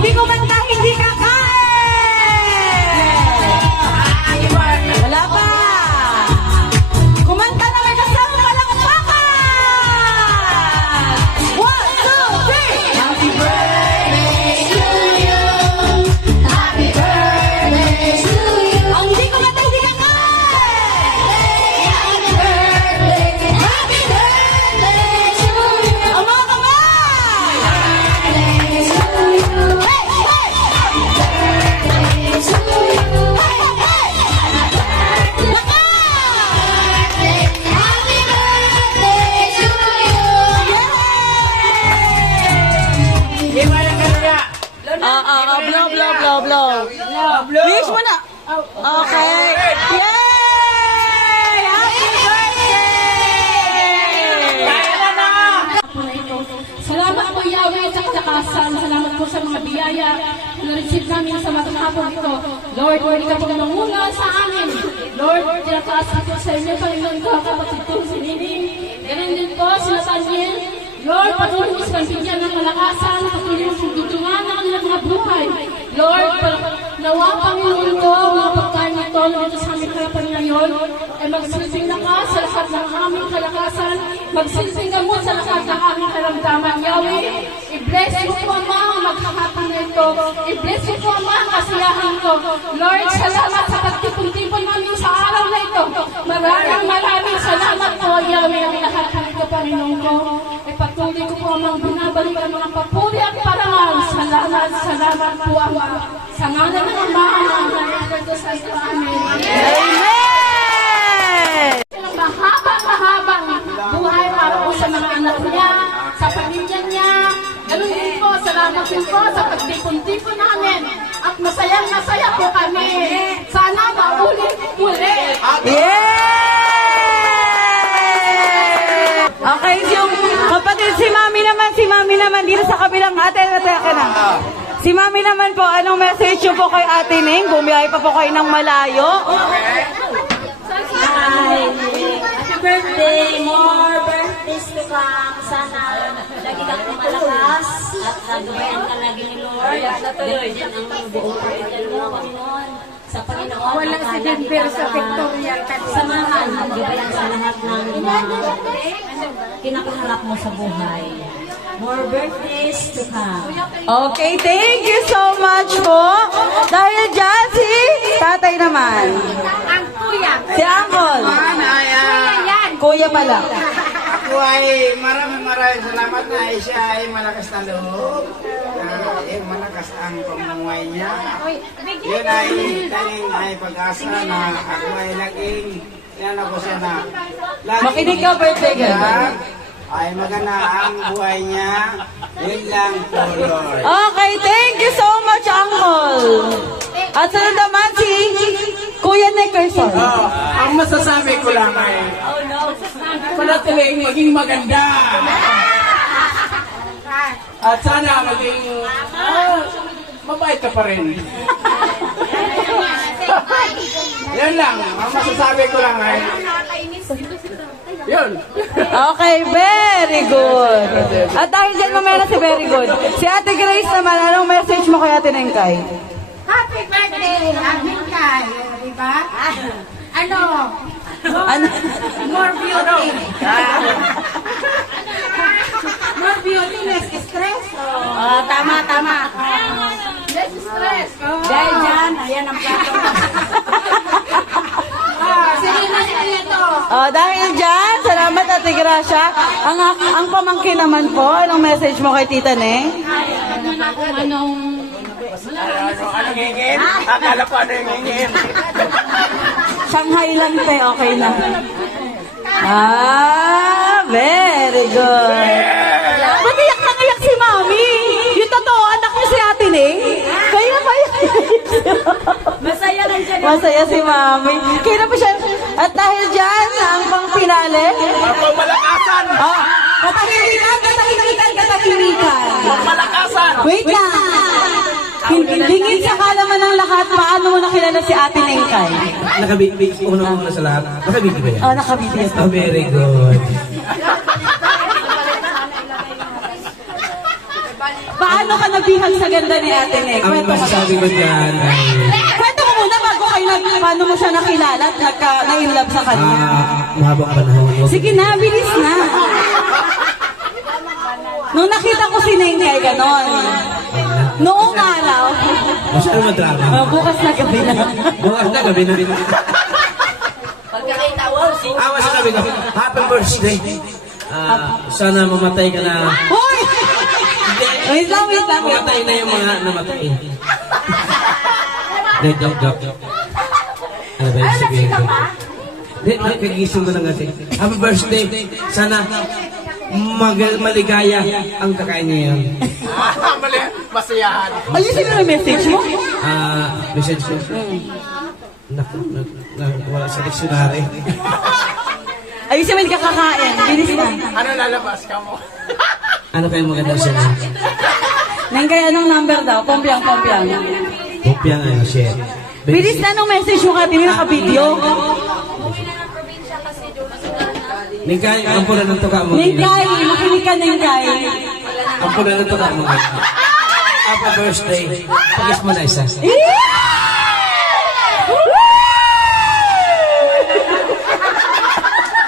hindi kumanta, hindi kakain! Wala pa! Kumanta na may kasama palakpakan! 1, 2, 3! Happy birthday to you! Happy birthday to you! Ang hindi kumanta, hindi kakain! Happy birthday! Happy birthday to you! Ang mga kamay! Happy birthday to you! Hey! Hey! Happy birthday to you! Hey! Hey! Lakas! Happy birthday to you! Yay! Blow. Wish mo na. Okay. Yay! Happy birthday! Salamat po Yahweh sa katakasan. Salamat po sa mga biyaya na na-receive namin sa maghapon ito. Lord, worthy ka pong manguna sa amin. Lord, tinataas ko sa inyo, Panginoon ko, kapatid ko si Nini. Ganun din po, si Nathaniel. Lord, patuloy mo silang bigyan ng malakasan, patuloy mo silang tutungan ng kanilang mga buhay. Lord, nawa Panginoon ko, mga pagkain nito, dito sa aming harapan ngayon, ay magsilbing lakas sa lahat ng aming kalakasan, magsilbing gamot sa lahat ng aming karamdaman. Yahweh, i-bless mo po Ama ang maghahapon na ito. I-bless mo po Ama ang kasiyahan ko. Lord, salamat sa pagtipon-tipon namin sa araw na ito. Maraming salamat po, Yahweh, ang lahat ng ito, Panginoon ko. Patuloy ko po amang binabalik ang mga papuri at parangal. Salamat po Ama. Sa ngalan ng Ama, ang nagkakaroon sa ito. Amen. Amen! Ang mahabang buhay para po sa mga anak niya, sa pamilya niya. Ganun din po, salamat din po sa pagtipon-tipon namin. At masaya po kami. Sana maulit muli. Yay! Okay, yung kapatid si Mami naman dito sa kabilang ate na. Si Mami naman po, anong message nyo po kay Ate Ning? Bumiyahe pa po kayo ng malayo. Hi! Happy birthday! More birthdays to come! Sana lagi kang malakas at nagabayan ka lagi ni Lord. Ganyan ang buong pagkagal mo, Panginoon. Sa Panginoon, wala si Denver sa Victoria. Samahan, nagabayan sa lahat ng kinakaharap mo sa buhay. More birthdays to come. Okay, thank you so much po. Dahil dyan, si tatay naman. Ang kuya. Si Uncle. Kuya pala. Ako ay maraming salamat na siya ay malakas na loob. Malakas ang pamumuhay niya. Yun ay taning ay pag-asa na ako ay naging yan ako siya na lagi Makinig ka, birthday girl. ay maganda ang buhay niya. Yun lang po, Lord. Okay, thank you so much, Uncle. At sunod naman si Kuya Nickerson. Ang masasabi ko lang ay panatiling maging maganda. At sana maging mabait ka pa rin. Yan lang. Ang masasabi ko lang ay yun. Okay, very good. At dahil dyan mamaya si very good. Si Ate Grace naman, anong message mo kay Ate Nengkay? Happy birthday, Amin Kay. Diba? Ano? More beauty. More beauty, less stress. Tama. Less stress. Dahil dyan, ayan ang plato. Sige na ito. Dahil dyan, salamat Ate Gracia. Ang pamangkin naman po, anong message mo kay Tita Neng? Anong hingin? Akala ko ano yung hingin. Shanghai lang te, okay na. Very good. Ba't iyak si Mami? Yung totoo, anak niyo si Ate Neng? Kaya ba yan? Masaya lang dyan. Masaya si Mami. Kaya na pa siya. At dahil dyan, ang pangpinali. Ang malakasan! Katahimikan. Malakasan! Wait lang. Hingin sa kalaman ng lahat, paano mo nakilala si Ate Nengkay? Nakabibig, una sa lahat. Nakabibig ba yan? Nakabibig. Oh, very good. Paano ka nakabihag sa ganda ni Ate Nek? Ang Kwento mo. masasabi ko dyan ay, Kwento mo muna bago kayo paano mo siya nakilala at na-inlove sa kanya. mahabang panahon. Sige na, bilis na. Nung nakita ko si Nengkay, ganon. Noong araw, Masyado madrama. bukas na gabi na. Bukas na gabi na. Pagkakita, wow, Awa sa sabi ko, happy birthday. Sana mamatay ka na. Hoy! Wait lang. Mamatay na yung mga namatay. Joke. Ano ba yung sabihin ko? Hindi, kagising ko lang kasi. Happy birthday. Sana maligaya ang kakain niya yun. Masiyahan. Ayusin mo yung message mo. Message ko. Naku, wala sa dictionary. Ayusin mo yung kakakain. Bilis na. Ano lalabas ka mo? Ano kayo maganda siya? Nengkay, anong number daw? Pompiang. Kopya nga yung share. Bilis na nung message mo ka, hindi naka-video. Ningkay, ang pula ng tuka mo. Nengkay, makinig ka, Nengkay. Ang pula ng tuka mo. Happy birthday. Pagis mo na isa. Eh!